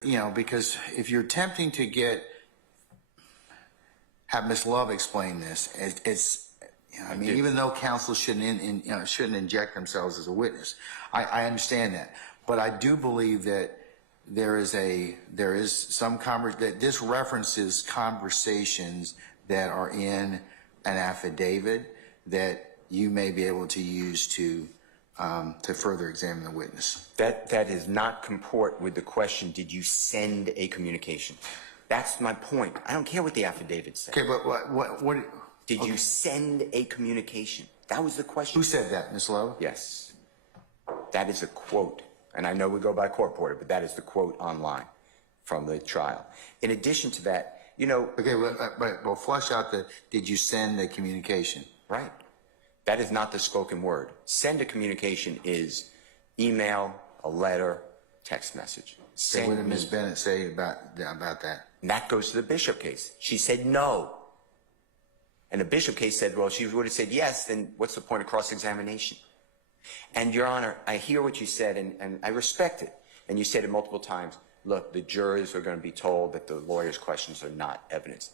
because if you're attempting to have Ms. Love explain this, even though counsel shouldn't inject themselves as a witness, I understand that, but I do believe that there is some that this references conversations that are in an affidavit that you may be able to use to further examine the witness. That does not comport with the question, did you send a communication? That's my point. I don't care what the affidavit said. Okay, but what did you send a communication? That was the question. Who said that, Ms. Love? Yes. That is a quote. And I know we go by court reporter, but that is the quote online from the trial. In addition to that, Okay, well, flush out did you send a communication? Right. That is not the spoken word. Send a communication is email, a letter, text message. What did Ms. Bennett say about that? And that goes to the Bishop case. She said no. And the Bishop case said, well, she would have said yes, then what's the point of cross-examination? And, Your Honor, I hear what you said, and I respect it. And you said it multiple times. Look, the jurors are going to be told that the lawyer's questions are not evidence.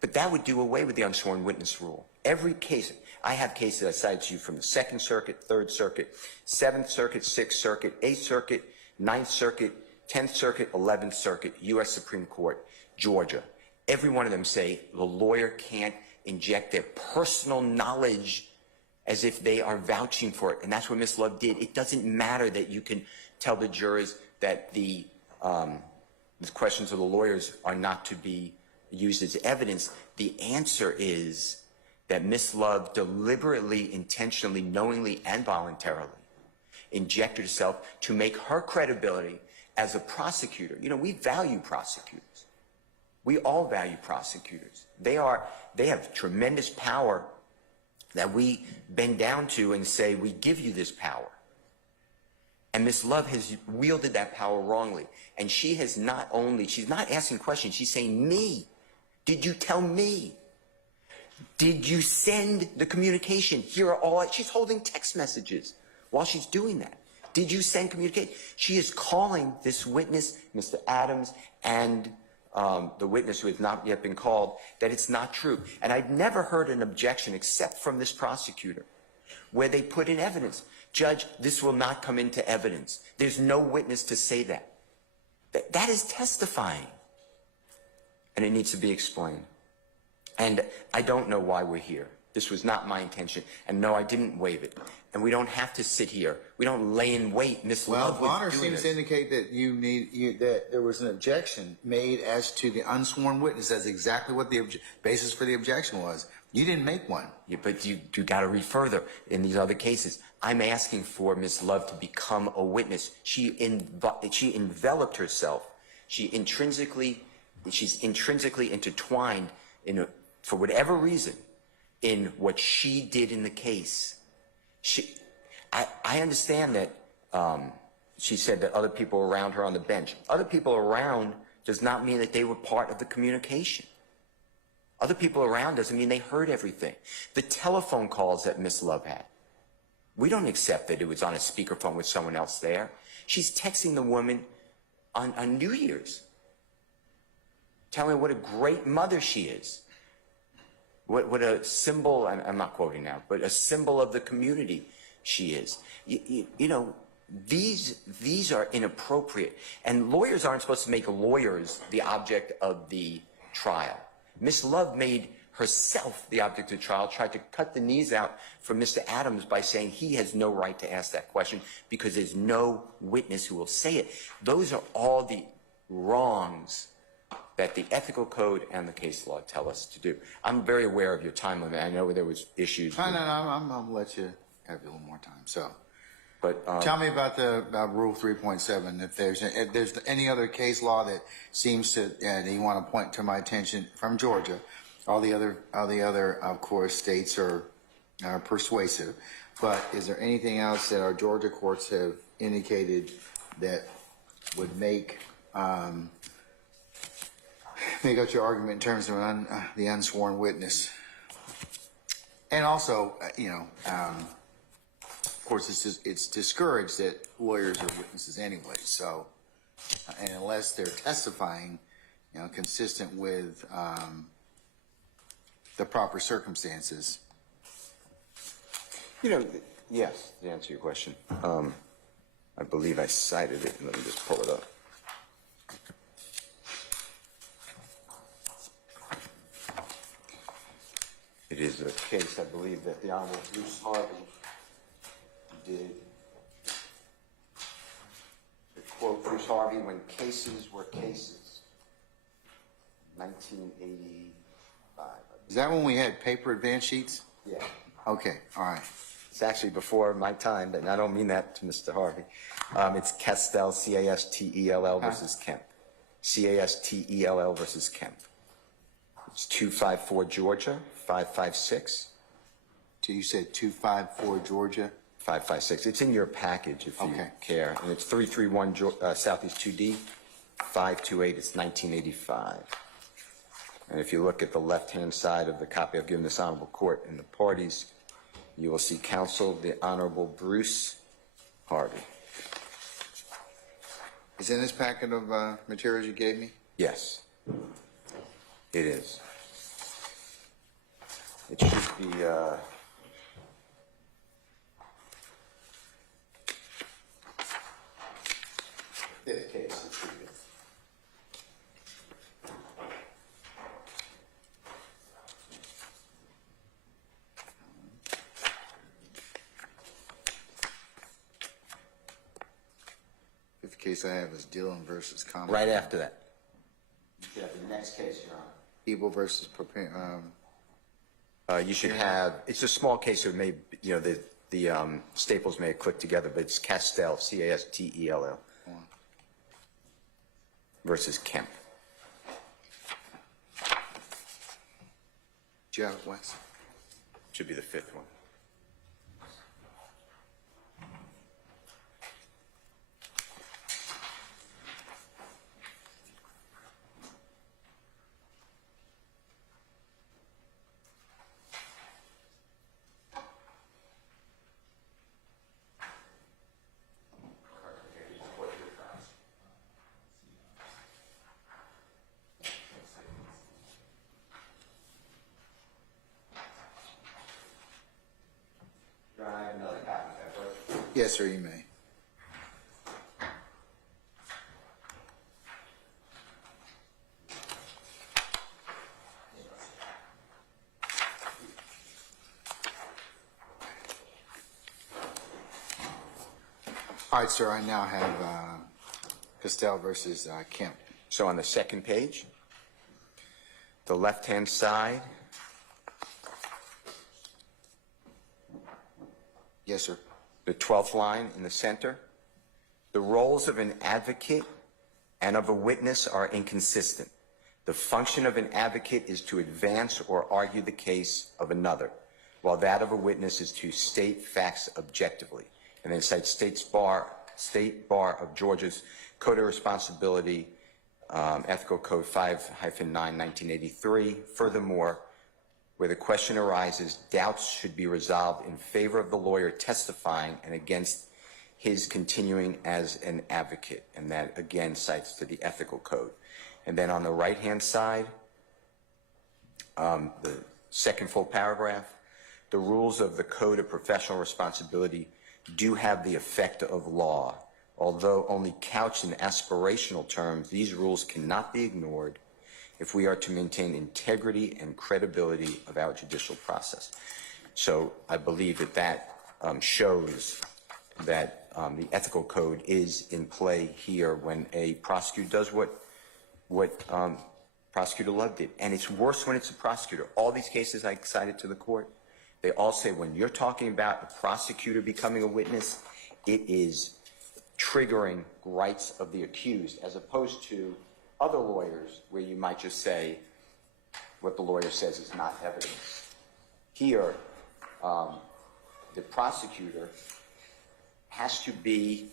But that would do away with the unsworn witness rule. Every case, I have cases I cited to you from the 2nd Circuit, 3rd Circuit, 7th Circuit, 6th Circuit, 8th Circuit, 9th Circuit, 10th Circuit, 11th Circuit, U.S. Supreme Court, Georgia. Every one of them say the lawyer can't inject their personal knowledge as if they are vouching for it. And that's what Ms. Love did. It doesn't matter that you can tell the jurors that the questions of the lawyers are not to be used as evidence. The answer is that Ms. Love deliberately, intentionally, knowingly, and voluntarily injected herself to make her credibility as a prosecutor. We value prosecutors. We all value prosecutors. They have tremendous power that we bend down to and say, we give you this power. And Ms. Love has wielded that power wrongly. And she has she's not asking questions, she's saying, me. Did you tell me? Did you send the communication? She's holding text messages while she's doing that. Did you send communication? She is calling this witness, Mr. Adams, and the witness who has not yet been called, that it's not true. And I've never heard an objection except from this prosecutor where they put in evidence. Judge, this will not come into evidence. There's no witness to say that. That is testifying. And it needs to be explained. And I don't know why we're here. This was not my intention. And no, I didn't waive it. And we don't have to sit here. We don't lay in wait. Ms. Love was Bonner doing seems to indicate that that there was an objection made as to the unsworn witness. That's exactly what the basis for the objection was. You didn't make one. Yeah, but you got to read further in these other cases. I'm asking for Ms. Love to become a witness. She enveloped herself. She's intrinsically intertwined for whatever reason in what she did in the case. I understand that she said that other people around her on the bench. Other people around does not mean that they were part of the communication. Other people around doesn't mean they heard everything. The telephone calls that Ms. Love had, we don't accept that it was on a speakerphone with someone else there. She's texting the woman on New Year's, telling her what a great mother she is. What a symbol, I'm not quoting now, but a symbol of the community she is. These are inappropriate. And lawyers aren't supposed to make lawyers the object of the trial. Ms. Love made herself the object of the trial, tried to cut the knees out from Mr. Adams by saying he has no right to ask that question because there's no witness who will say it. Those are all the wrongs that the ethical code and the case law tell us to do. I'm very aware of your time limit. I know there was issues. No, I'm going to let you have a little more time. So, but tell me about Rule 3.7. If there's any other case law that seems to that you want to point to my attention from Georgia, all the other of course states are persuasive. But is there anything else that our Georgia courts have indicated that would make out your argument in terms of the unsworn witness? And also, of course, it's discouraged that lawyers are witnesses anyway. So, and unless they're testifying, consistent with the proper circumstances. Yes, to answer your question, I believe I cited it. Let me just pull it up. It is a case, I believe, that the Honorable Bruce Harvey did. To quote Bruce Harvey, when cases were cases, 1985. Is that when we had paper advance sheets? Yeah. Okay, all right. It's actually before my time, and I don't mean that to Mr. Harvey. It's Castell, C-A-S-T-E-L-L versus Kemp. C-A-S-T-E-L-L versus Kemp. It's 254 Georgia, 556. So you said 254 Georgia? 556. It's in your package if you care. And it's 331 Southeast 2D, 528. It's 1985. And if you look at the left-hand side of the copy I've given this honorable court in the parties, you will see counsel, the Honorable Bruce Harvey. Is in this packet of materials you gave me? Yes, it is. It should be, this case, it should be. Fifth case I have is Dillon versus Common. Right after that. You have the next case, Your Honor. People versus You should have, it's a small case, so it may, the staples may click together, but it's Castell, C-A-S-T-E-L-L, versus Kemp. Do you have it, Wes? Should be the fifth one. Yes, sir, you may. All right, sir, I now have Castell versus Kemp. So on the second page, the left-hand side, Yes, sir. the 12th line in the center, the roles of an advocate and of a witness are inconsistent. The function of an advocate is to advance or argue the case of another, while that of a witness is to state facts objectively. And then cite State Bar of Georgia's Code of Responsibility, Ethical Code 5-9, 1983. Furthermore, where the question arises, doubts should be resolved in favor of the lawyer testifying and against his continuing as an advocate. And that, again, cites to the Ethical Code. And then on the right-hand side, the second full paragraph, the rules of the Code of Professional Responsibility do have the effect of law. Although only couched in aspirational terms, these rules cannot be ignored if we are to maintain integrity and credibility of our judicial process. So I believe that that shows that the ethical code is in play here when a prosecutor does what Prosecutor Love did. And it's worse when it's a prosecutor. All these cases I cited to the court, they all say when you're talking about a prosecutor becoming a witness, it is triggering rights of the accused, as opposed to other lawyers where you might just say what the lawyer says is not evidence. Here, the prosecutor has to be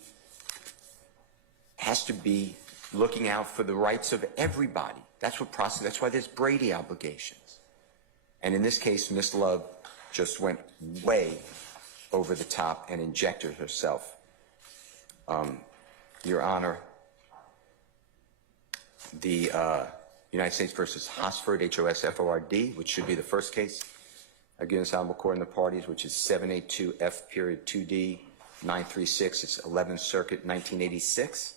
looking out for the rights of everybody. That's why there's Brady obligations. And in this case, Ms. Love just went way over the top and injected herself. Your Honor, the United States versus Hosford, Hosford, which should be the first case against Honorable Court and the parties, which is 782F period 2D 936. It's 11th Circuit, 1986.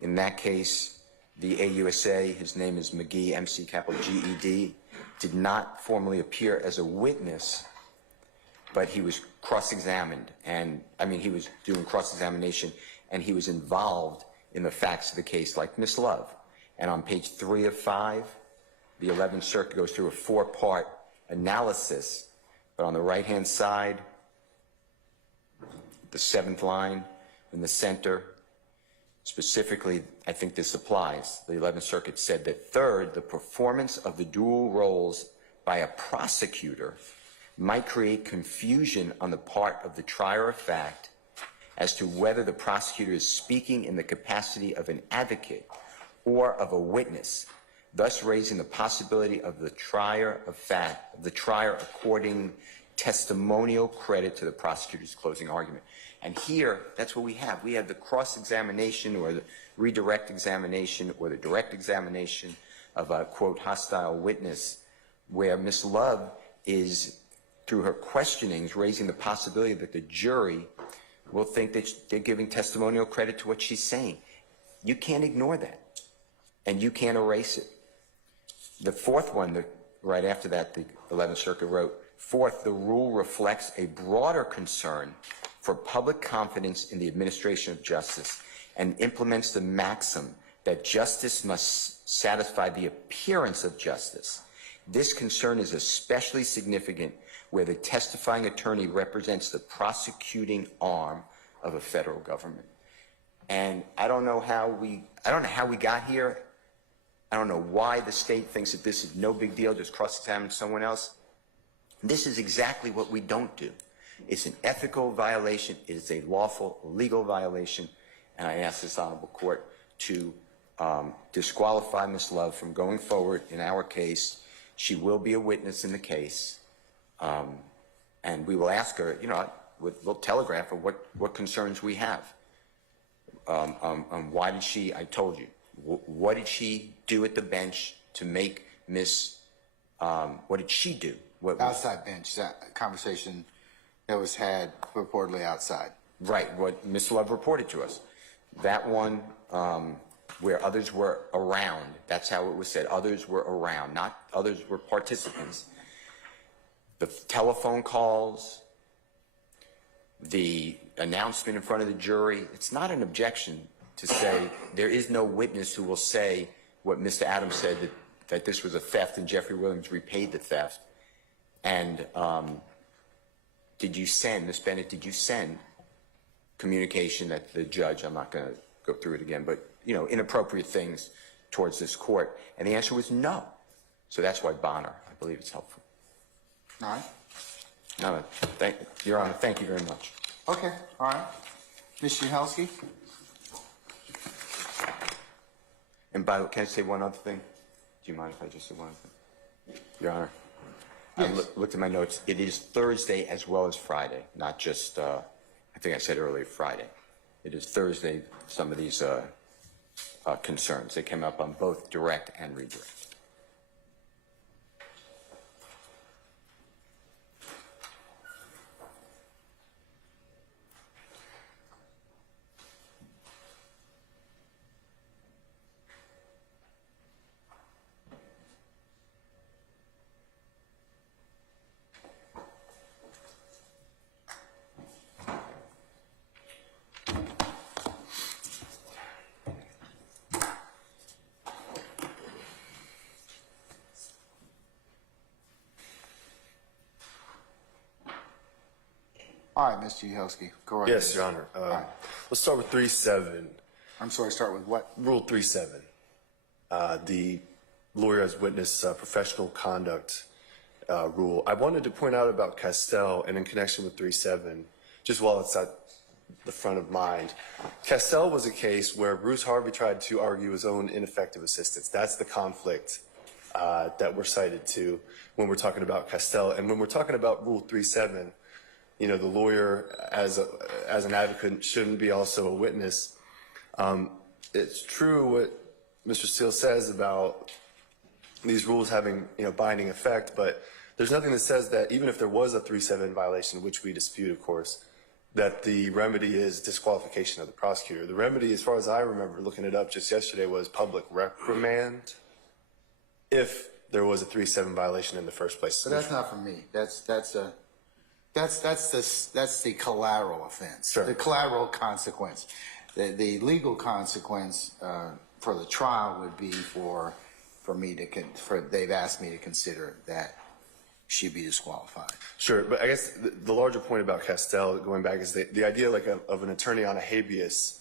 In that case, the AUSA, his name is McGee, MC capital GED, did not formally appear as a witness, but he was cross-examined, and he was doing cross-examination, and he was involved in the facts of the case, like Miss Love. And on page 3 of 5, the 11th Circuit goes through a 4-part analysis, but on the right-hand side, the 7th line in the center, specifically, I think this applies. The 11th Circuit said that third, the performance of the dual roles by a prosecutor might create confusion on the part of the trier of fact as to whether the prosecutor is speaking in the capacity of an advocate or of a witness, thus raising the possibility of the trier of fact, the trier according testimonial credit to the prosecutor's closing argument. And here, that's what we have. We have the cross-examination or the redirect examination or the direct examination of a, quote, hostile witness, where Ms. Love is, through her questionings, raising the possibility that the jury will think that they're giving testimonial credit to what she's saying. You can't ignore that, and you can't erase it. The fourth one, right after that, the 11th Circuit wrote, fourth, the rule reflects a broader concern for public confidence in the administration of justice and implements the maxim that justice must satisfy the appearance of justice. This concern is especially significant where the testifying attorney represents the prosecuting arm of a federal government. And I don't know how we got here. I don't know why the state thinks that this is no big deal, just cross-examine someone else. This is exactly what we don't do. It's an ethical violation. It is a lawful, legal violation. And I ask this honorable court to disqualify Ms. Love from going forward in our case. She will be a witness in the case. And we will ask her, we'll telegraph her what concerns we have. Why did she, I told you, what did she do at the bench to make what did she do? Outside bench, that conversation that was had reportedly outside. Right, what Ms. Love reported to us. That one where others were around, that's how it was said, others were around, not others were participants. The telephone calls, the announcement in front of the jury, it's not an objection to say there is no witness who will say what Mr. Adams said, that this was a theft and Jeffery Williams repaid the theft. And did you send, Ms. Bennett, did you send communication that the judge, I'm not going to go through it again, but, inappropriate things towards this court? And the answer was no. So that's why Bonner, I believe it's helpful. All right. No, Your Honor, thank you very much. Okay, all right. Ms. Juhelski? And can I say one other thing? Do you mind if I just say one other thing? Your Honor. Yes. I looked at my notes. It is Thursday as well as Friday, not just, I think I said earlier Friday. It is Thursday, some of these concerns. They came up on both direct and redirect. All right, Mr. Juhelski, go right Yes, ahead. Your Honor. Right. Let's start with 3.7. I'm sorry, start with what? Rule 3.7. The lawyer as witness professional conduct rule. I wanted to point out about Castell and in connection with 3.7, just while it's at the front of mind. Castell was a case where Bruce Harvey tried to argue his own ineffective assistance. That's the conflict that we're cited to when we're talking about Castell. And when we're talking about Rule 3.7, the lawyer as an advocate shouldn't be also a witness. It's true what Mr. Steele says about these rules having, binding effect, but there's nothing that says that even if there was a 3-7 violation, which we dispute, of course, that the remedy is disqualification of the prosecutor. The remedy, as far as I remember looking it up just yesterday, was public reprimand if there was a 3-7 violation in the first place. But that's not for me. That's the collateral offense. Sure. The collateral consequence. The legal consequence for the trial would be for me to they've asked me to consider that she'd be disqualified. Sure, but I guess the larger point about Castell, going back, is the idea of an attorney on a habeas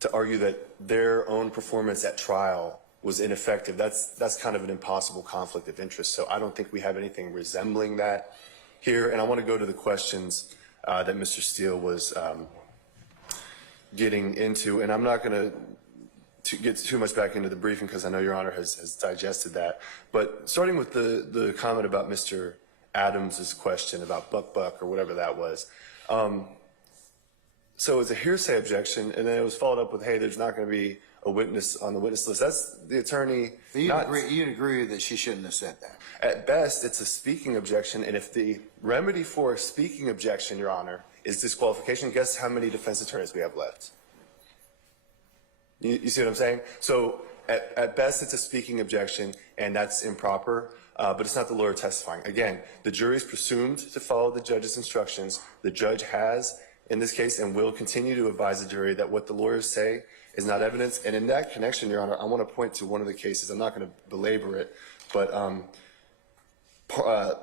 to argue that their own performance at trial was ineffective. That's kind of an impossible conflict of interest. So I don't think we have anything resembling that here. And I want to go to the questions that Mr. Steele was getting into, and I'm not going to get too much back into the briefing because I know Your Honor has digested that. But starting with the comment about Mr. Adams's question about Buck or whatever that was. So it's a hearsay objection, and then it was followed up with, hey, there's not going to be a witness on the witness list. That's the attorney. You'd agree that she shouldn't have said that? At best, it's a speaking objection, and if the remedy for a speaking objection, Your Honor, is disqualification, guess how many defense attorneys we have left? You see what I'm saying? So at best, it's a speaking objection, and that's improper, but it's not the lawyer testifying. Again, the jury is presumed to follow the judge's instructions. The judge has, in this case, and will continue to advise the jury that what the lawyers say is not evidence. And in that connection, Your Honor, I want to point to one of the cases. I'm not going to belabor it, but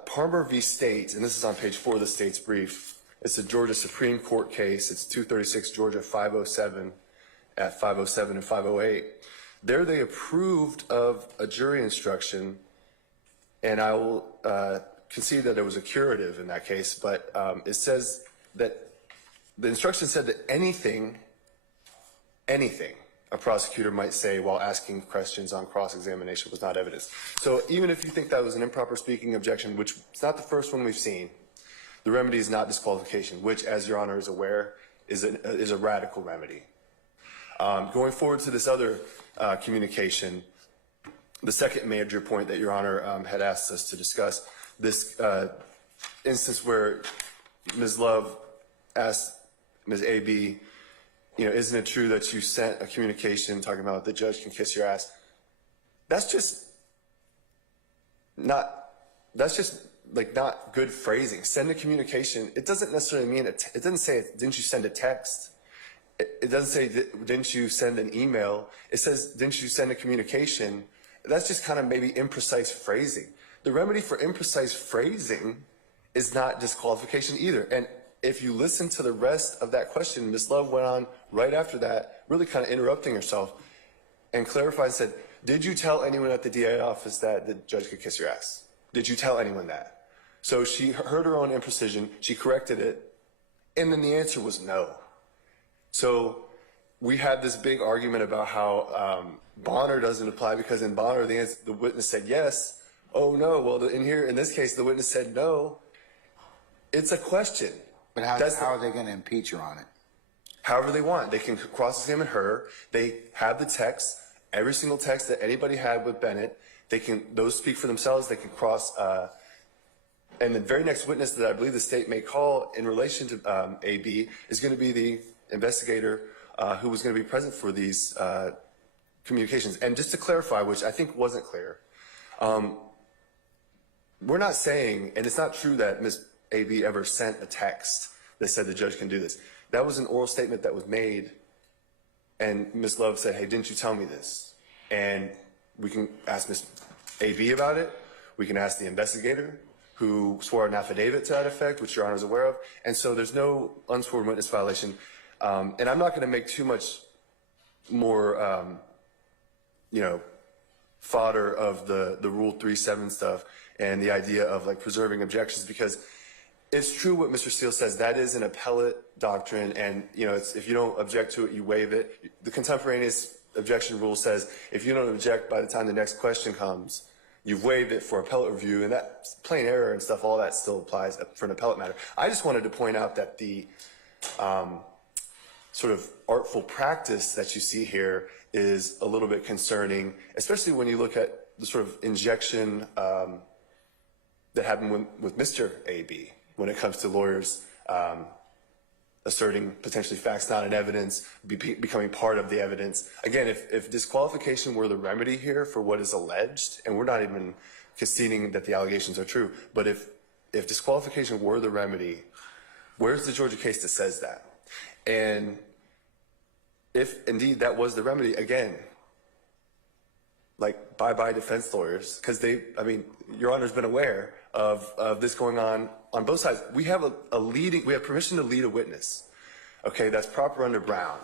Palmer v. State, and this is on page 4 of the state's brief. It's a Georgia Supreme Court case. It's 236 Georgia 507 at 507 and 508. There they approved of a jury instruction, and I will concede that it was a curative in that case, but it says that the instruction said that anything a prosecutor might say while asking questions on cross-examination was not evidence. So even if you think that was an improper speaking objection, which is not the first one we've seen, the remedy is not disqualification, which, as Your Honor is aware, is a radical remedy. Going forward to this other communication, the second major point that Your Honor had asked us to discuss, this instance where Ms. Love asked Ms. A.B., isn't it true that you sent a communication talking about the judge can kiss your ass? That's just not good phrasing. Send a communication. It doesn't necessarily mean, it doesn't say, didn't you send a text? It doesn't say, didn't you send an email? It says, didn't you send a communication? That's just kind of maybe imprecise phrasing. The remedy for imprecise phrasing is not disqualification either. And if you listen to the rest of that question, Ms. Love went on right after that, really kind of interrupting herself, and clarified and said, did you tell anyone at the DA office that the judge could kiss your ass? Did you tell anyone that? So she heard her own imprecision, she corrected it, and then the answer was no. So we had this big argument about how Bonner doesn't apply because in Bonner the witness said yes. Oh no, well in this case the witness said no. It's a question. But how are they going to impeach her on it? However they want. They can cross-examine her. They have the text, every single text that anybody had with Bennett. Those speak for themselves. They can cross. And the very next witness that I believe the state may call in relation to AB is going to be the investigator who was going to be present for these communications. And just to clarify, which I think wasn't clear, we're not saying, and it's not true that Ms. AB ever sent a text that said the judge can do this. That was an oral statement that was made, and Ms. Love said, hey, didn't you tell me this? And we can ask Ms. AB about it. We can ask the investigator who swore an affidavit to that effect, which Your Honor is aware of. And so there's no unsworn witness violation. And I'm not going to make too much more, fodder of the Rule 3-7 stuff and the idea of like preserving objections, because it's true what Mr. Steele says. That is an appellate doctrine, and if you don't object to it, you waive it. The contemporaneous objection rule says if you don't object by the time the next question comes, you've waived it for appellate review, and that plain error and stuff, all that still applies for an appellate matter. I just wanted to point out that sort of artful practice that you see here is a little bit concerning, especially when you look at the sort of injection that happened with Mr. A.B. when it comes to lawyers asserting potentially facts not in evidence, becoming part of the evidence. Again, if disqualification were the remedy here for what is alleged, and we're not even conceding that the allegations are true, but if disqualification were the remedy, where's the Georgia case that says that? And if indeed that was the remedy, again, like bye-bye defense lawyers, because Your Honor's been aware of this going on both sides. We have we have permission to lead a witness. Okay, that's proper under Brown.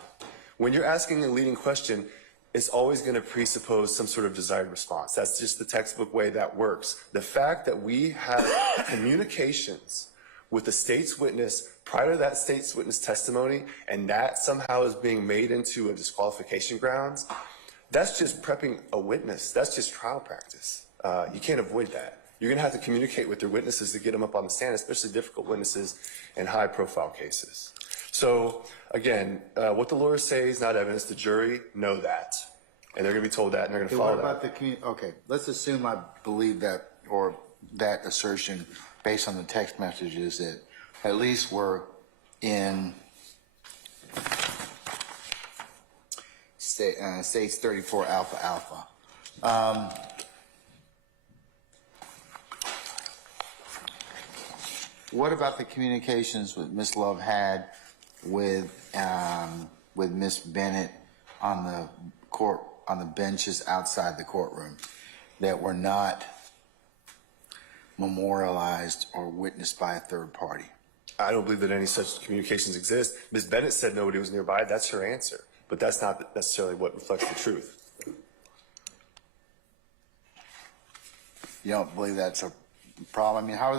When you're asking a leading question, it's always going to presuppose some sort of desired response. That's just the textbook way that works. The fact that we have communications with the state's witness prior to that state's witness testimony, and that somehow is being made into a disqualification grounds, that's just prepping a witness. That's just trial practice. You can't avoid that. You're going to have to communicate with your witnesses to get them up on the stand, especially difficult witnesses in high-profile cases. So, again, what the lawyers say is not evidence. The jury know that, and they're going to be told that, and they're going to follow that. Okay, let's assume I believe that, or that assertion based on the text messages that at least we're in states 34 alpha. What about the communications that Ms. Love had with Ms. Bennett on the benches outside the courtroom that were not memorialized or witnessed by a third party? I don't believe that any such communications exist. Ms. Bennett said nobody was nearby. That's her answer. But that's not necessarily what reflects the truth. You don't believe that's a problem? I mean, how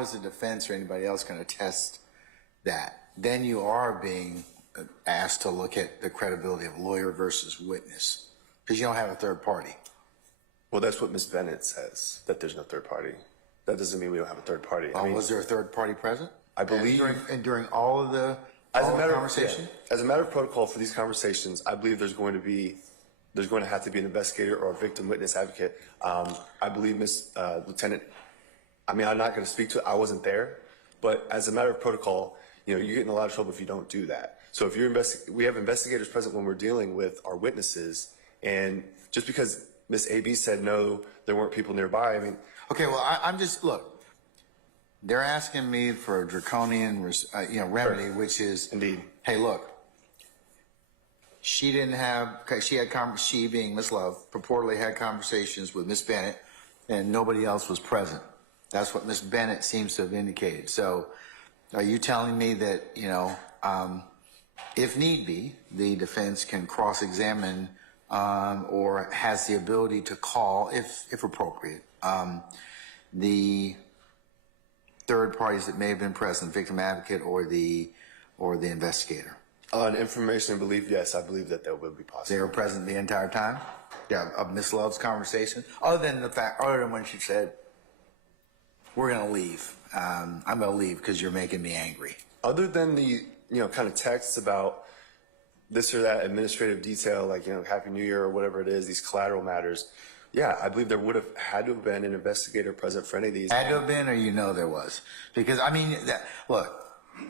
is the defense or anybody else going to test that? Then you are being asked to look at the credibility of lawyer versus witness, because you don't have a third party. Well, that's what Ms. Bennett says, that there's no third party. That doesn't mean we don't have a third party. Was there a third party present? I believe. During all of the conversation? As a matter of protocol for these conversations, I believe there's going to have to be an investigator or a victim witness advocate. I believe Lieutenant, I'm not going to speak to it. I wasn't there. But as a matter of protocol, you get in a lot of trouble if you don't do that. So if we have investigators present when we're dealing with our witnesses, and just because Ms. A.B. said no, there weren't people nearby, Okay, well, I'm just, look, they're asking me for a draconian, remedy, Sure. which is, Indeed. Hey, look, she being Ms. Love, purportedly had conversations with Ms. Bennett, and nobody else was present. That's what Ms. Bennett seems to have indicated. So are you telling me that, if need be, the defense can cross-examine or has the ability to call, if appropriate, the third parties that may have been present, victim advocate or the investigator? On information and belief, yes, I believe that will be possible. They were present the entire time? Yeah, of Ms. Love's conversation? Other than when she said, we're going to leave. I'm going to leave because you're making me angry. Other than the, kind of texts about this or that administrative detail, like, Happy New Year or whatever it is, these collateral matters, yeah, I believe there would have had to have been an investigator present for any of these. Had to have been, or there was? Because, look,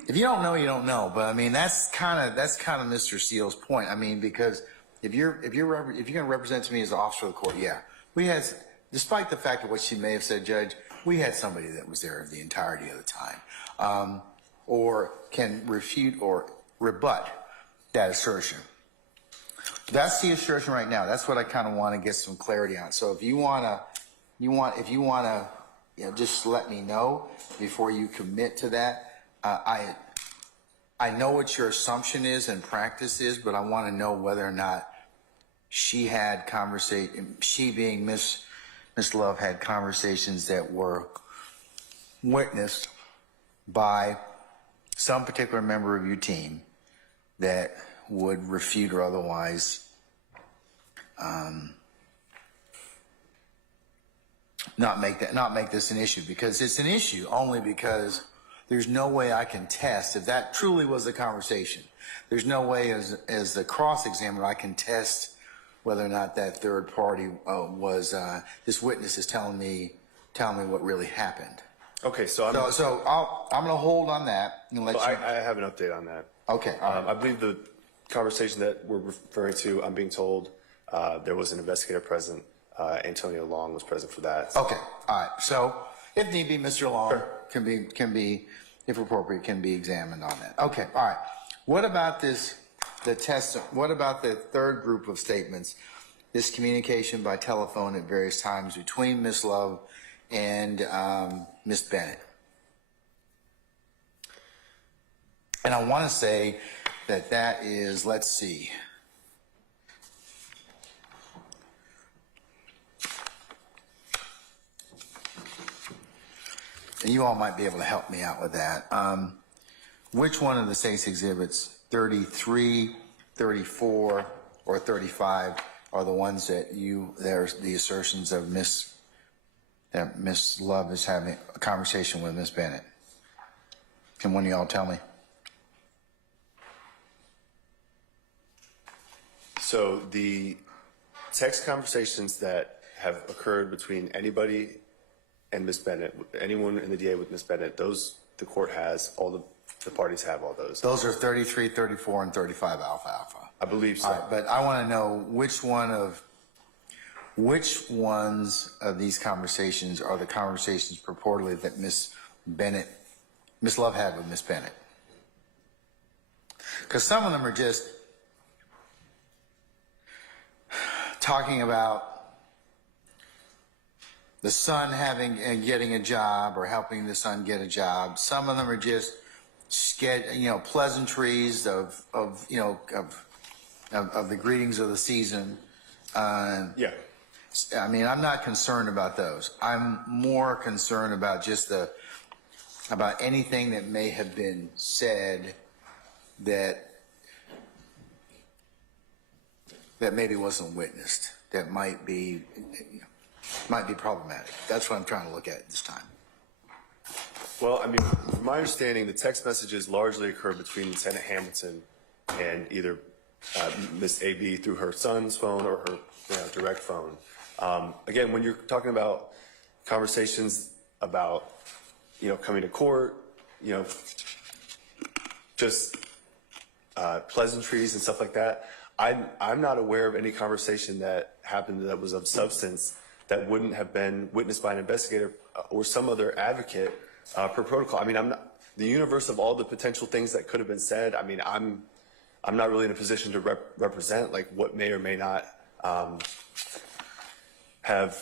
if you don't know, you don't know. But, that's kind of Mr. Steele's point. Because if you're going to represent to me as an officer of the court, yeah. We had, despite the fact of what she may have said, Judge, we had somebody that was there the entirety of the time, or can refute or rebut that assertion. That's the assertion right now. That's what I kind of want to get some clarity on. So if you want to, just let me know before you commit to that. I know what your assumption is and practice is, but I want to know whether or not she being Miss Love had conversations that were witnessed by some particular member of your team that would refute or otherwise not make this an issue, because it's an issue only because there's no way I can test if that truly was a conversation. There's no way as the cross-examiner I can test whether or not that third party was this witness is telling me what really happened. Okay, so I'm going to hold on that and let you. I have an update on that. Okay. All right. I believe the conversation that we're referring to, I'm being told there was an investigator present. Antonio Long was present for that. Okay. All right. So if need be, Mr. Long can be, if appropriate, can be examined on that. Okay. All right. What about this? What about the third group of statements? This communication by telephone at various times between Ms. Love and Ms. Bennett. And I want to say that is, let's see. And you all might be able to help me out with that. Which one of the state's exhibits, 33, 34, or 35, are the ones that there's the assertions of that Miss Love is having a conversation with Miss Bennett? Can one of y'all tell me? So the text conversations that have occurred between anybody and Miss Bennett, anyone in the DA with Miss Bennett, those the court has, all the parties have all those. Those are 33, 34, and 35 alpha. I believe so. All right, but I want to know which ones of these conversations are the conversations purportedly that Miss Love had with Miss Bennett. Because some of them are just talking about the son having and getting a job or helping the son get a job. Some of them are just pleasantries of the greetings of the season. Yeah. I mean, I'm not concerned about those. I'm more concerned about about anything that may have been said that maybe wasn't witnessed, that might be problematic. That's what I'm trying to look at this time. Well, I mean, from my understanding, the text messages largely occur between Lieutenant Hamilton and either Miss A.B. through her son's phone or her direct phone. Again, when you're talking about conversations about, coming to court, just pleasantries and stuff like that, I'm not aware of any conversation that happened that was of substance that wouldn't have been witnessed by an investigator or some other advocate per protocol. I mean, the universe of all the potential things that could have been said. I mean, I'm not really in a position to represent like what may or may not have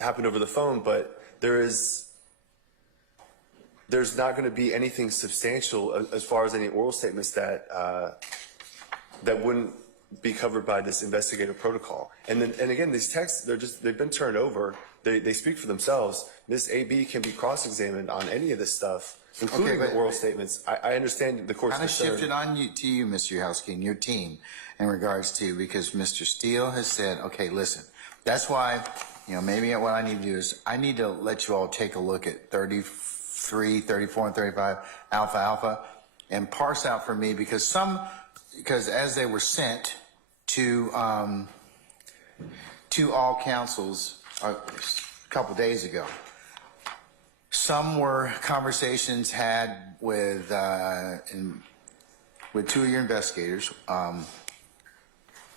happened over the phone, but there's not going to be anything substantial as far as any oral statements that wouldn't be covered by this investigative protocol. And again, these texts, they've been turned over. They speak for themselves. Miss A.B. can be cross-examined on any of this stuff, including the oral statements. I understand the court's concern. Kind of shifted on to you, Mr. Yahowski, and your team in regards to, because Mr. Steele has said, okay, listen, that's why, maybe what I need to do is I need to let you all take a look at 33, 34, and 35 alpha, and parse out for me, because as they were sent to all councils a couple days ago, some were conversations had with two of your investigators,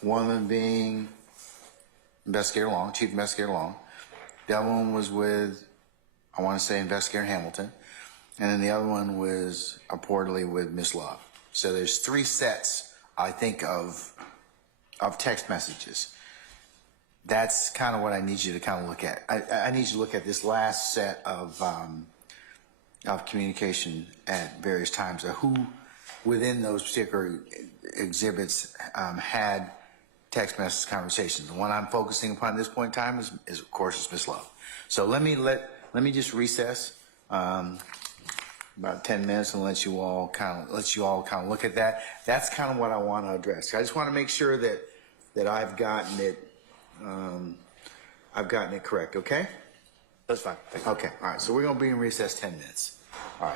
one of them being Investigator Long, Chief Investigator Long. The other one was with, I want to say, Investigator Hamilton, and then the other one was reportedly with Miss Love. So there's 3 sets, I think, of text messages. That's kind of what I need you to kind of look at. I need you to look at this last set of communication at various times of who within those particular exhibits had text message conversations. The one I'm focusing upon at this point in time is of course Miss Love. So let me just recess about 10 minutes and let you all kind of look at that. That's kind of what I want to address. I just want to make sure that I've gotten it correct. Okay. That's fine. Thank you. Okay. All right. So we're going to be in recess 10 minutes. All right.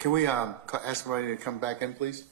Can we ask somebody to come back in, please?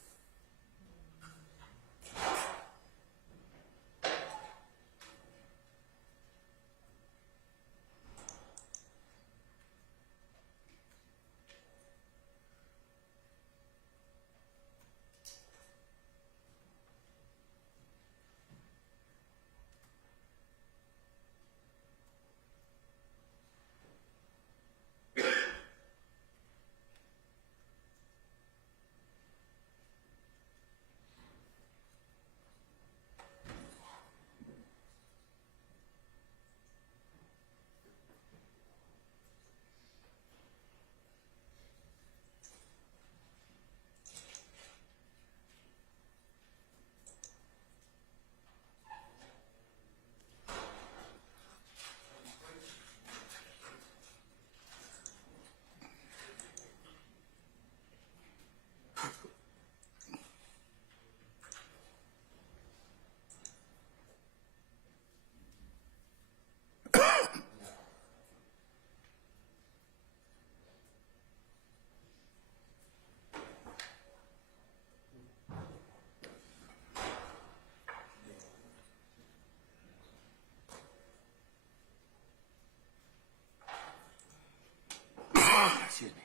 Excuse me.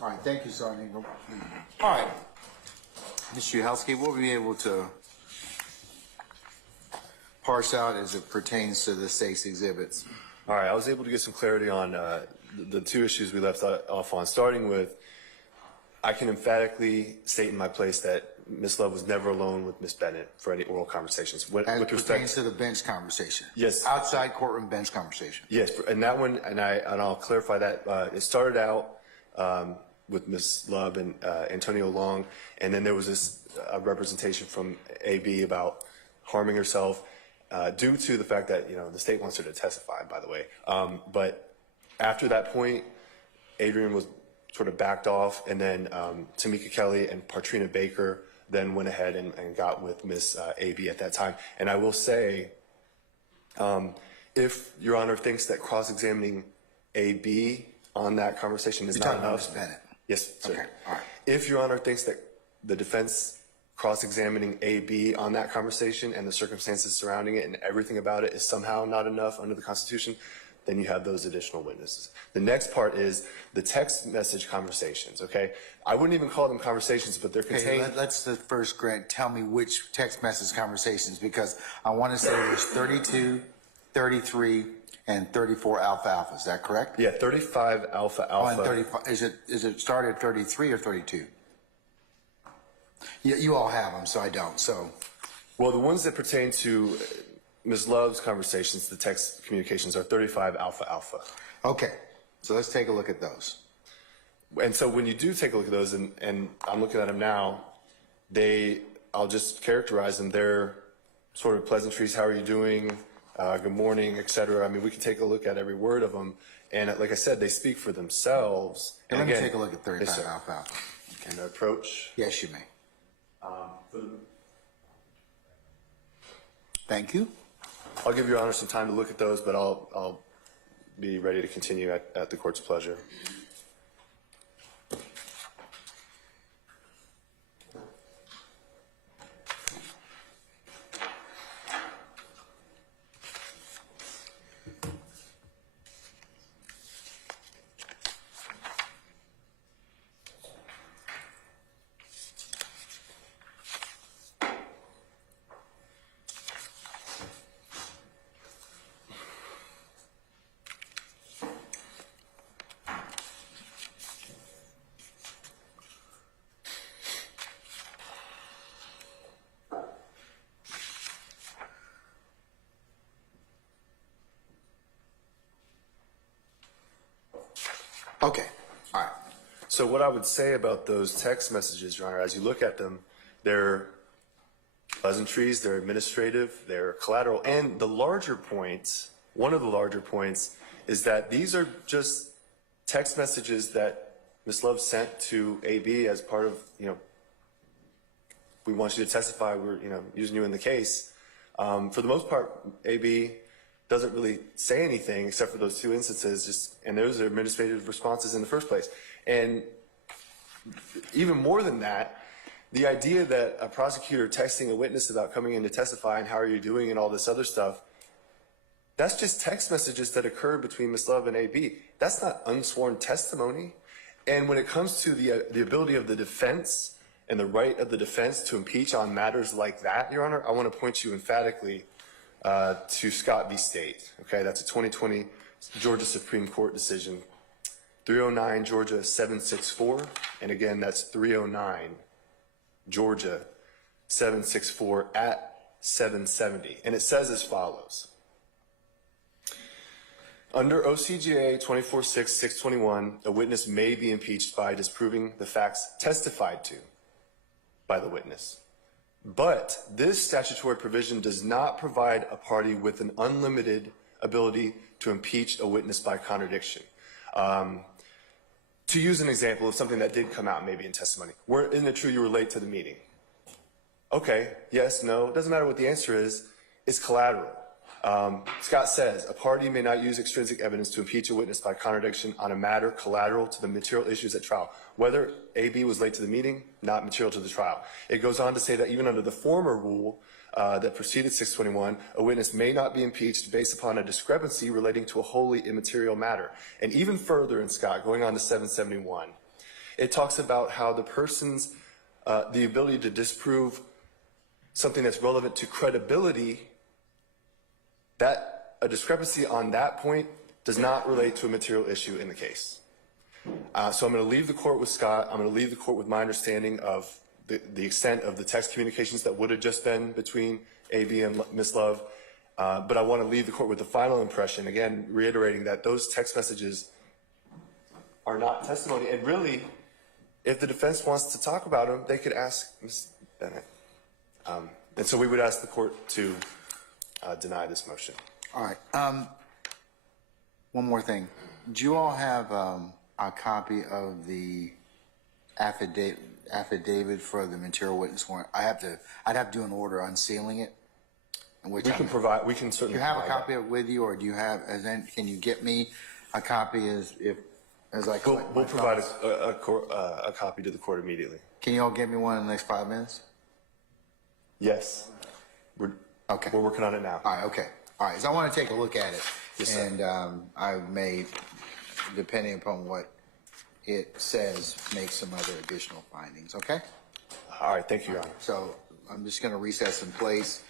All right, thank you, Sergeant Ingram. All right, Mr. Uhelski, we'll be able to parse out as it pertains to the state's exhibits. All right, I was able to get some clarity on the two issues we left off on, starting with, I can emphatically state in my place that Ms. Love was never alone with Ms. Bennett for any oral conversations. As With it respect pertains to the bench conversation. Yes. Outside courtroom bench conversation. Yes, and that one, and I'll clarify that, it started out with Ms. Love and Antonio Long, and then there was this representation from AB about harming herself due to the fact that, the state wants her to testify, by the way. But after that point, Adrian was sort of backed off, and then Tamika Kelly and Partrina Baker then went ahead and got with Ms. AB at that time. And I will say, if Your Honor thinks that cross-examining AB on that conversation is You're not talking about enough. Ms. Bennett. Yes, sir. Okay, all right. If Your Honor thinks that the defense cross-examining AB on that conversation and the circumstances surrounding it and everything about it is somehow not enough under the Constitution, then you have those additional witnesses. The next part is the text message conversations, okay? I wouldn't even call them conversations, but they're contained. Okay, let's the first, Grant, tell me which text message conversations, because I want to say there's 32, 33, and 34 alpha. Is that correct? Yeah, 35 alpha. Oh, and 35, is it started at 33 or 32? You all have them, so I don't, so. Well, the ones that pertain to Ms. Love's conversations, the text communications, are 35 alpha. Okay, so let's take a look at those. And so when you do take a look at those, and I'm looking at them now, I'll just characterize them. They're sort of pleasantries. How are you doing? Good morning, etc. I mean, we can take a look at every word of them. And like I said, they speak for themselves. And and let again, me take a look at 35 yes, sir. alpha. And the approach. Yes, you may. Thank you. I'll give Your Honor some time to look at those, but I'll be ready to continue at the court's pleasure. Okay, all right. So what I would say about those text messages, Your Honor, as you look at them, they're pleasantries, they're administrative, they're collateral, and the larger point, one of the larger points, is that these are just text messages that Ms. Love sent to AB as part of, we want you to testify, we're, using you in the case. For the most part, AB doesn't really say anything except for those two instances, and those are administrative responses in the first place. And even more than that, the idea that a prosecutor texting a witness about coming in to testify and how are you doing and all this other stuff, that's just text messages that occurred between Ms. Love and AB. That's not unsworn testimony. And when it comes to the ability of the defense and the right of the defense to impeach on matters like that, Your Honor, I want to point you emphatically to Scott v. State. Okay, that's a 2020 Georgia Supreme Court decision, 309 Georgia 764, and again, that's 309 Georgia 764 at 770. And it says as follows. Under OCGA 24-6-621, a witness may be impeached by disproving the facts testified to by the witness. But this statutory provision does not provide a party with an unlimited ability to impeach a witness by contradiction. To use an example of something that did come out maybe in testimony, isn't it true you were late to the meeting? Okay, yes, no, it doesn't matter what the answer is, it's collateral. Scott says, a party may not use extrinsic evidence to impeach a witness by contradiction on a matter collateral to the material issues at trial. Whether AB was late to the meeting, not material to the trial. It goes on to say that even under the former rule that preceded 621, a witness may not be impeached based upon a discrepancy relating to a wholly immaterial matter. And even further in Scott, going on to 771, it talks about how the person's, the ability to disprove something that's relevant to credibility, that a discrepancy on that point does not relate to a material issue in the case. So I'm going to leave the court with Scott. I'm going to leave the court with my understanding of the extent of the text communications that would have just been between AB and Ms. Love. But I want to leave the court with the final impression, again, reiterating that those text messages are not testimony. And really, if the defense wants to talk about them, they could ask Ms. Bennett. And so we would ask the court to deny this motion. All right. One more thing. Do you all have a copy of the affidavit for the material witness warrant? I'd have to do an order unsealing it. We can certainly. Do you have a copy of it with you, or do you have? Can you get me a copy as I collect? We'll provide a copy to the court immediately. Can you all get me one in the next 5 minutes? Yes. We're working on it now. All right. Okay. All right. So I want to take a look at it. Yes, sir. And I may, depending upon what it says, make some other additional findings. Okay. All right. Thank you, Your Honor. So I'm just going to recess in place.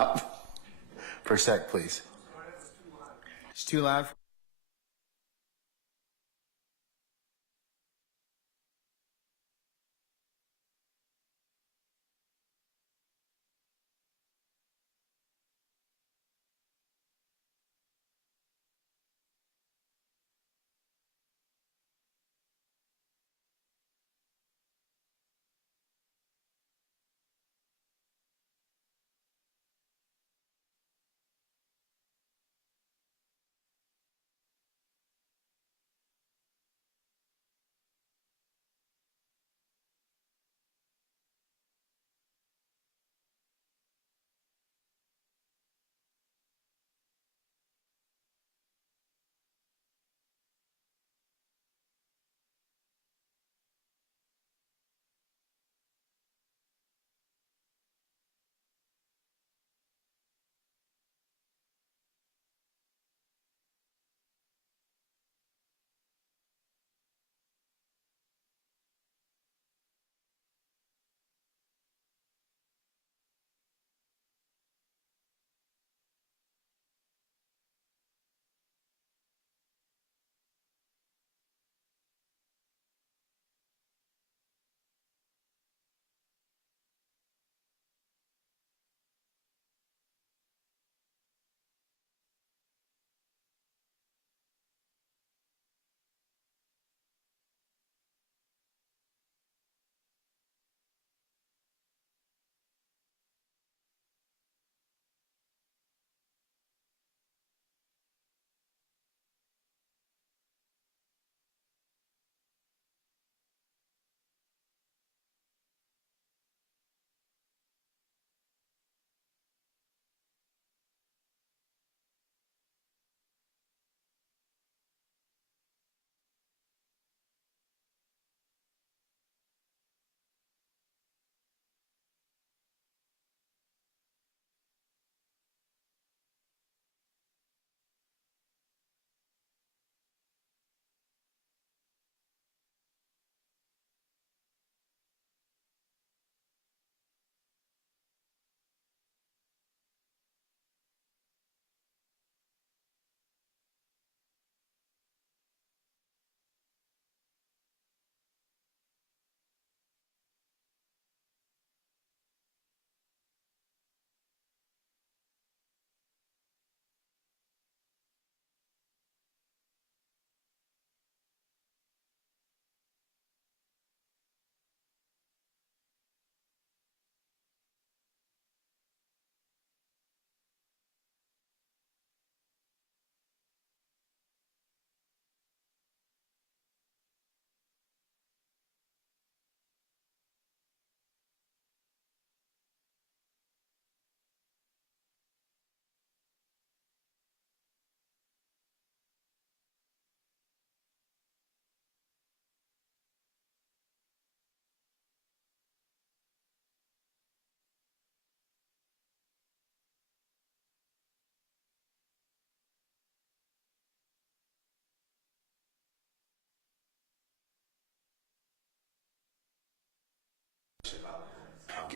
up for a sec, please. It's too loud.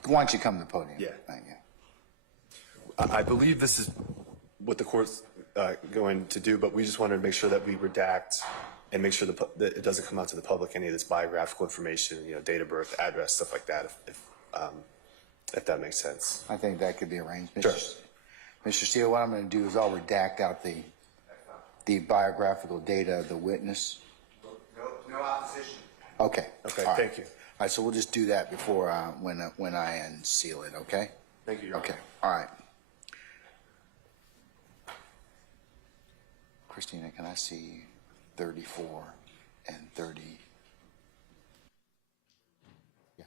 Why don't you come to the podium? Yeah. Thank you. I believe this is what the court's going to do, but we just wanted to make sure that we redact and make sure that it doesn't come out to the public, any of this biographical information, date of birth, address, stuff like that, if that makes sense. I think that could be arranged. Sure. Mr. Steele, what I'm going to do is I'll redact out the biographical data of the witness. No opposition. Okay. Okay, All right. thank you. All right, so we'll just do that before when I unseal it, okay? Thank you, Your Honor. Okay, all right. Christina, can I see 34 and 30? Yeah.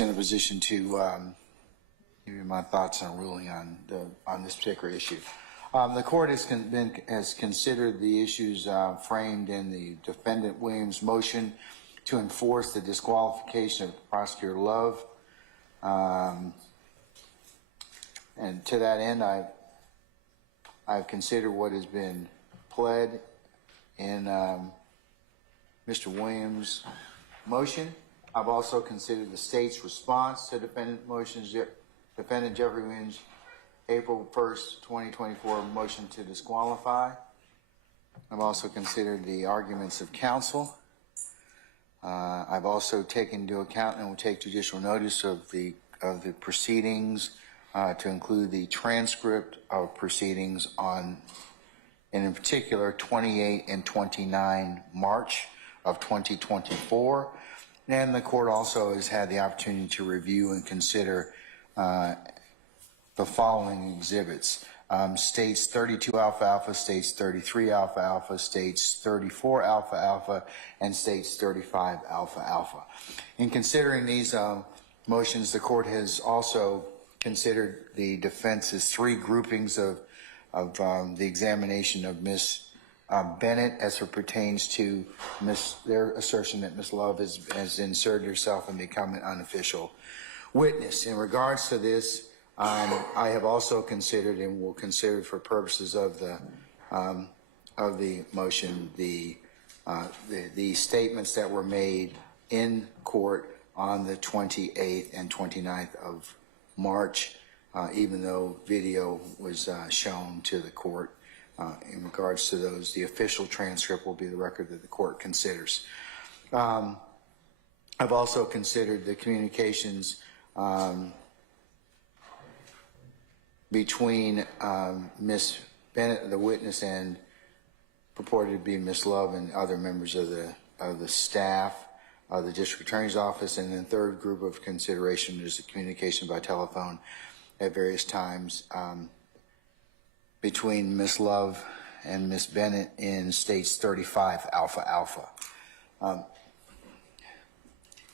in a position to give you my thoughts on ruling on this particular issue. The court has considered the issues framed in the defendant Williams' motion to enforce the disqualification of Prosecutor Love. And to that end, I've considered what has been pled in Mr. Williams' motion. I've also considered the state's response to defendant motions, defendant Jeffery Williams' April 1st, 2024 motion to disqualify. I've also considered the arguments of counsel. I've also taken into account and will take judicial notice of the proceedings to include the transcript of proceedings on, and in particular, 28 and 29 March of 2024. And the court also has had the opportunity to review and consider the following exhibits. States 32 alpha alpha, states 33 alpha alpha, states 34 alpha alpha, and states 35 alpha alpha. In considering these motions, the court has also considered the defense's three groupings of the examination of Ms. Bennett as it pertains to their assertion that Ms. Love has inserted herself and become an unofficial witness. In regards to this, I have also considered and will consider for purposes of the motion the statements that were made in court on the 28th and 29th of March, even though video was shown to the court. In regards to those, the official transcript will be the record that the court considers. I've also considered the communications between Ms. Bennett, the witness, and purported to be Ms. Love and other members of the staff of the district attorney's office. And then third group of consideration is the communication by telephone at various times between Ms. Love and Ms. Bennett in states 35 alpha alpha.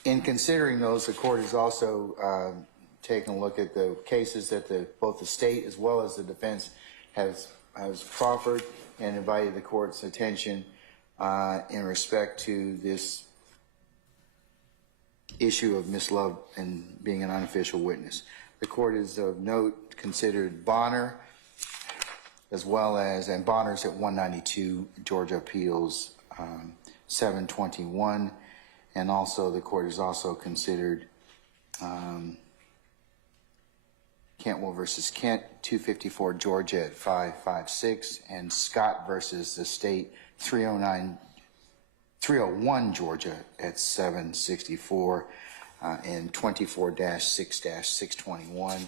In considering those, the court has also taken a look at the cases that both the state as well as the defense has proffered and invited the court's attention in respect to this issue of Ms. Love and being an unofficial witness. The court has of note considered Bonner, as well as, and Bonner's at 192 Georgia Appeals 721, and also the court has also considered Cantwell versus Kent 254 Georgia at 556, and Scott versus the state 301 Georgia at 764 and 24-6-621,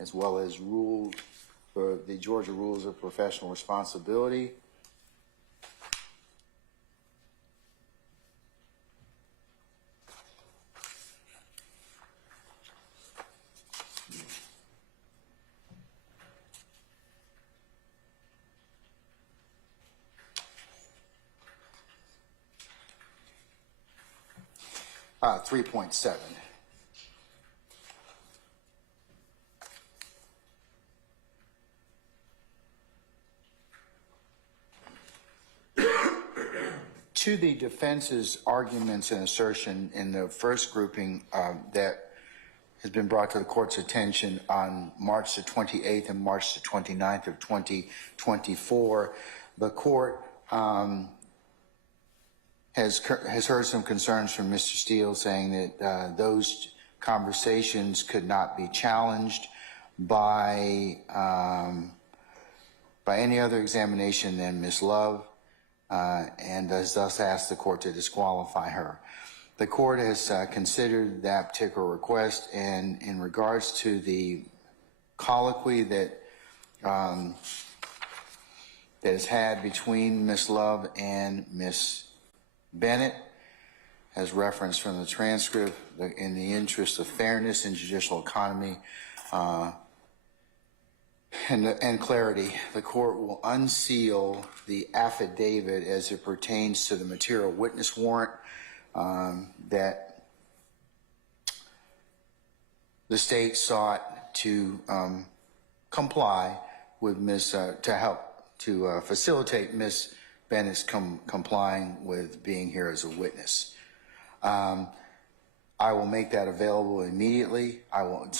as well as rule for the Georgia Rules of Professional Responsibility. Uh, 3.7. To the defense's arguments and assertion in the first grouping that has been brought to the court's attention on March the 28th and March the 29th of 2024, the court has heard some concerns from Mr. Steele saying that those conversations could not be challenged by any other examination than Ms. Love, and has thus asked the court to disqualify her. The court has considered that particular request, and in regards to the colloquy that is had between Ms. Love and Ms. Bennett, as referenced from the transcript, in the interest of fairness and judicial economy and clarity, the court will unseal the affidavit as it pertains to the material witness warrant that the state sought to comply with to facilitate Ms. Bennett's complying with being here as a witness. I will make that available immediately. I will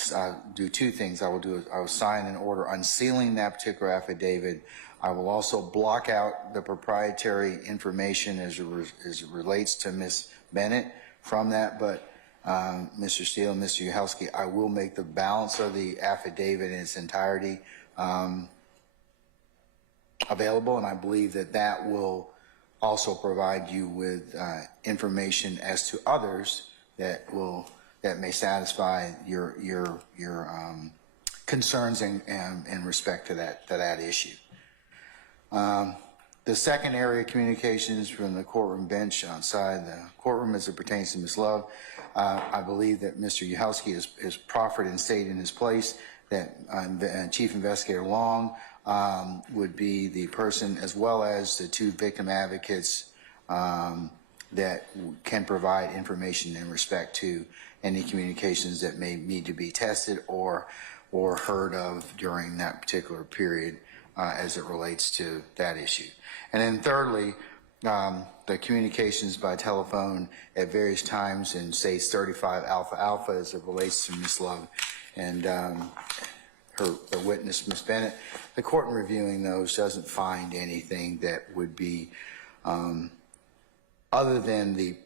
do two things. I will sign an order unsealing that particular affidavit. I will also block out the proprietary information as it relates to Ms. Bennett from that, but Mr. Steele and Mr. Uhelski, I will make the balance of the affidavit in its entirety available, and I believe that that will also provide you with information as to others that may satisfy your concerns in respect to that issue. The second area of communications from the courtroom bench outside the courtroom as it pertains to Ms. Love, I believe that Mr. Uhelski is proffered and stayed in his place, that Chief Investigator Long would be the person, as well as the two victim advocates that can provide information in respect to any communications that may need to be tested or heard of during that particular period as it relates to that issue. And then thirdly, the communications by telephone at various times in states 35 Alpha as it relates to Ms. Love and her witness, Ms. Bennett. The court in reviewing those doesn't find anything that would be other than the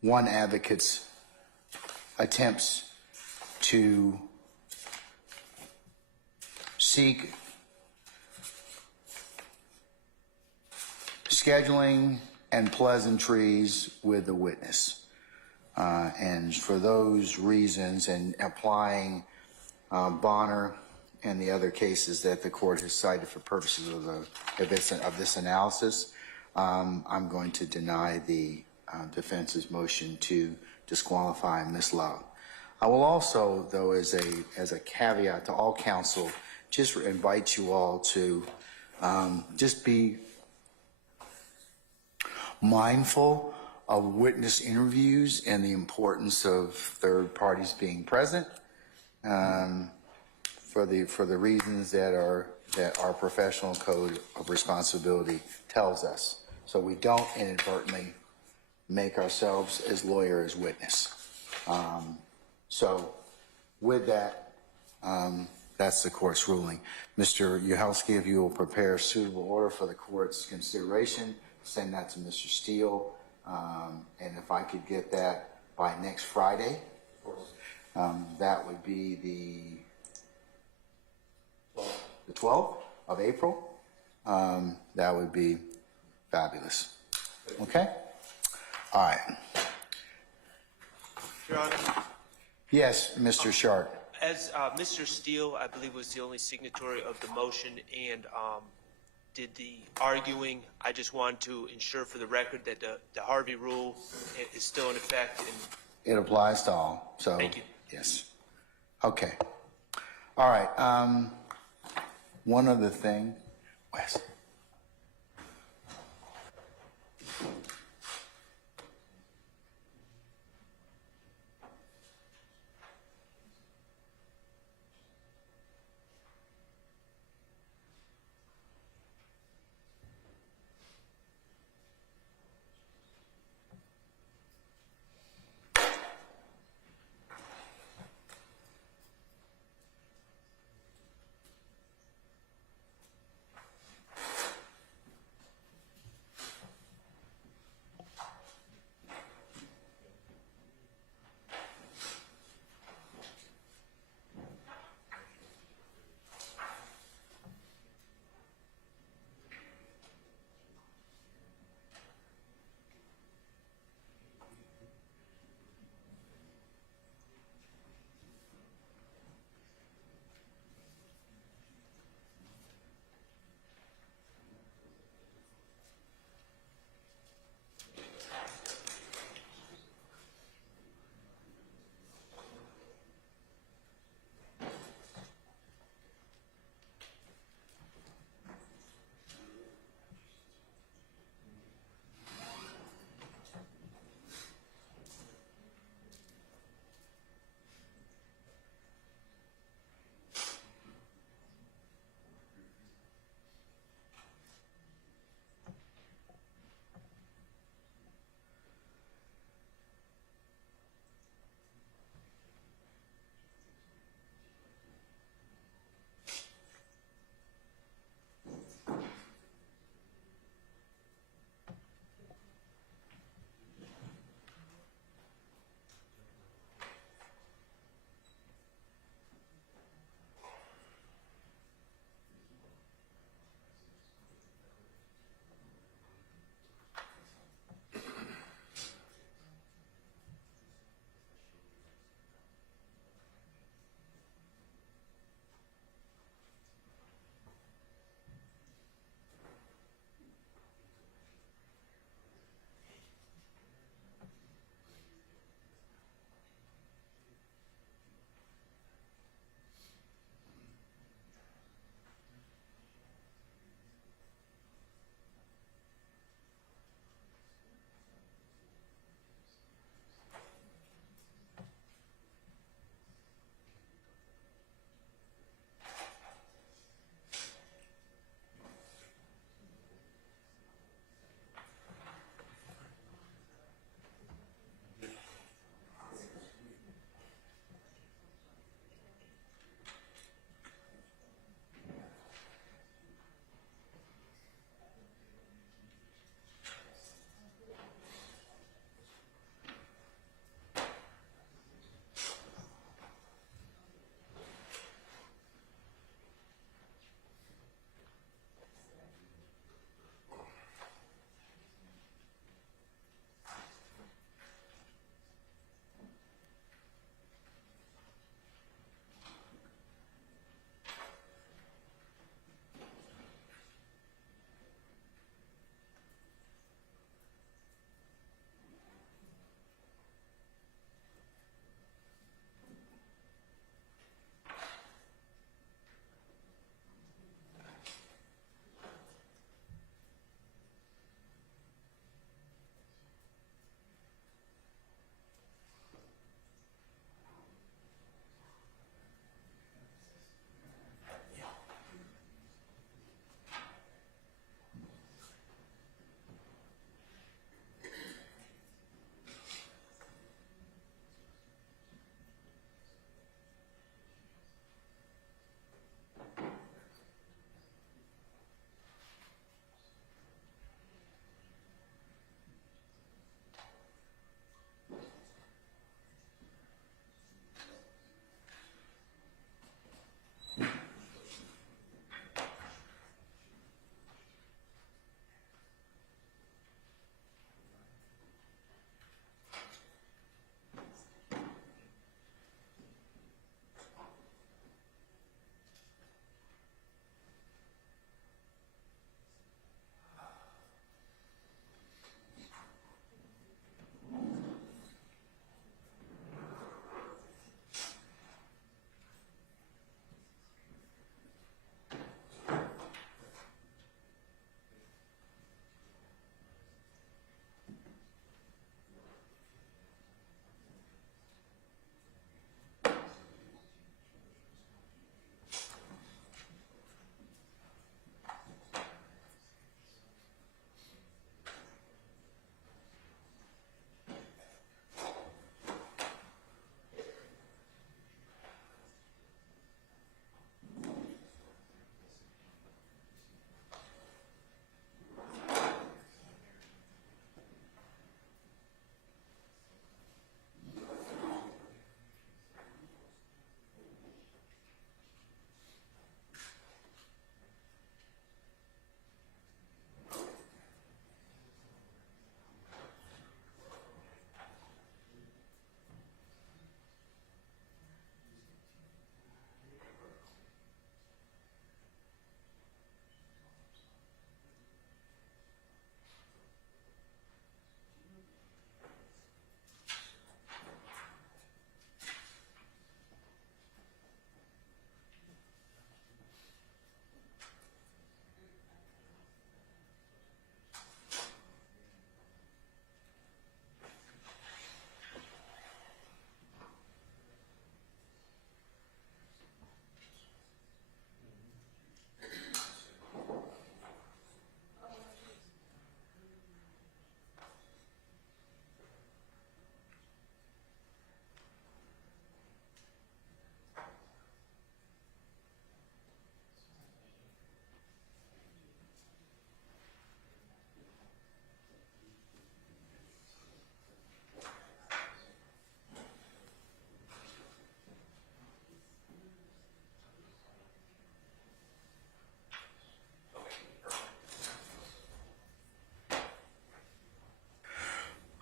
one advocate's attempts to seek scheduling and pleasantries with the witness. And for those reasons, and applying Bonner and the other cases that the court has cited for purposes of this analysis, I'm going to deny the defense's motion to disqualify Ms. Love. I will also, though, as a caveat to all counsel, just invite you all to just be mindful of witness interviews and the importance of third parties being present for the reasons that our professional code of responsibility tells us, so we don't inadvertently make ourselves as lawyer as witness. So with that, that's the court's ruling. Mr. Uhelski, if you will prepare a suitable order for the court's consideration, send that to Mr. Steele, and if I could get that by next Friday, that would be the 12th of April. That would be fabulous. Okay? All right. Your Honor, Yes, Mr. Sharp. as Mr. Steele, I believe, was the only signatory of the motion and did the arguing, I just want to ensure for the record that the Harvey rule is still in effect. And It applies to all. So Thank you. Yes. Okay. All right. One other thing, Wes.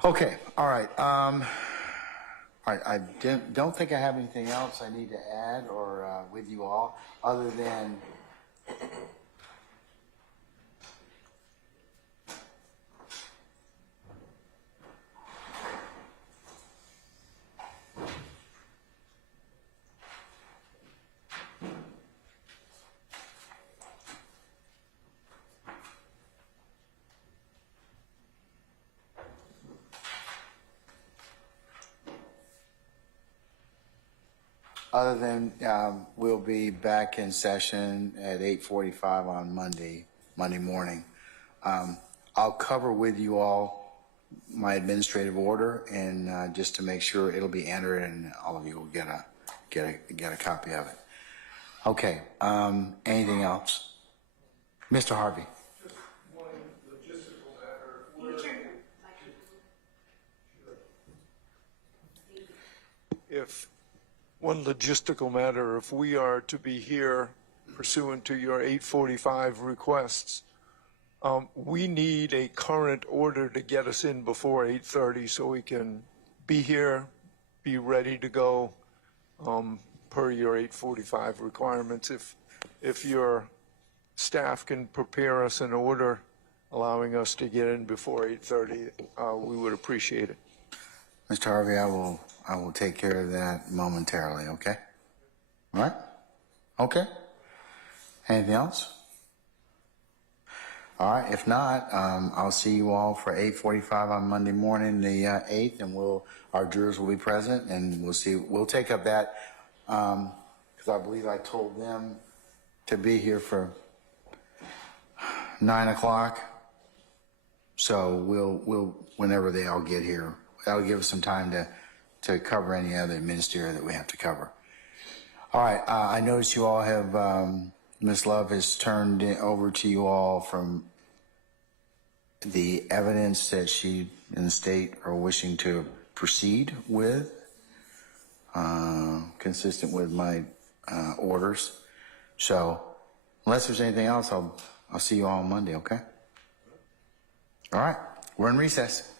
Okay, all right. I don't think I have anything else I need to add or with you all, other than we'll be back in session at 8:45 on Monday morning. I'll cover with you all my administrative order, and just to make sure it'll be entered and all of you will get a copy of it. Okay, anything else? Mr. Harvey. One logistical matter, if we are to be here pursuant to your 8:45 requests, we need a current order to get us in before 8:30 so we can be here, be ready to go per your 8:45 requirements. If your staff can prepare us an order allowing us to get in before 8:30, we would appreciate it. Mr. Harvey, I will take care of that momentarily, okay? All right? Okay? Anything else? All right, if not, I'll see you all for 8:45 on Monday morning, the 8th, and our jurors will be present, and we'll take up that, because I believe I told them to be here for 9 o'clock. So we'll whenever they all get here, that'll give us some time to cover any other ministerial that we have to cover. All right, I notice you all have, Ms. Love has turned it over to you all from the evidence that she and the state are wishing to proceed with, consistent with my orders. So unless there's anything else, I'll see you all on Monday, okay? All right, we're in recess.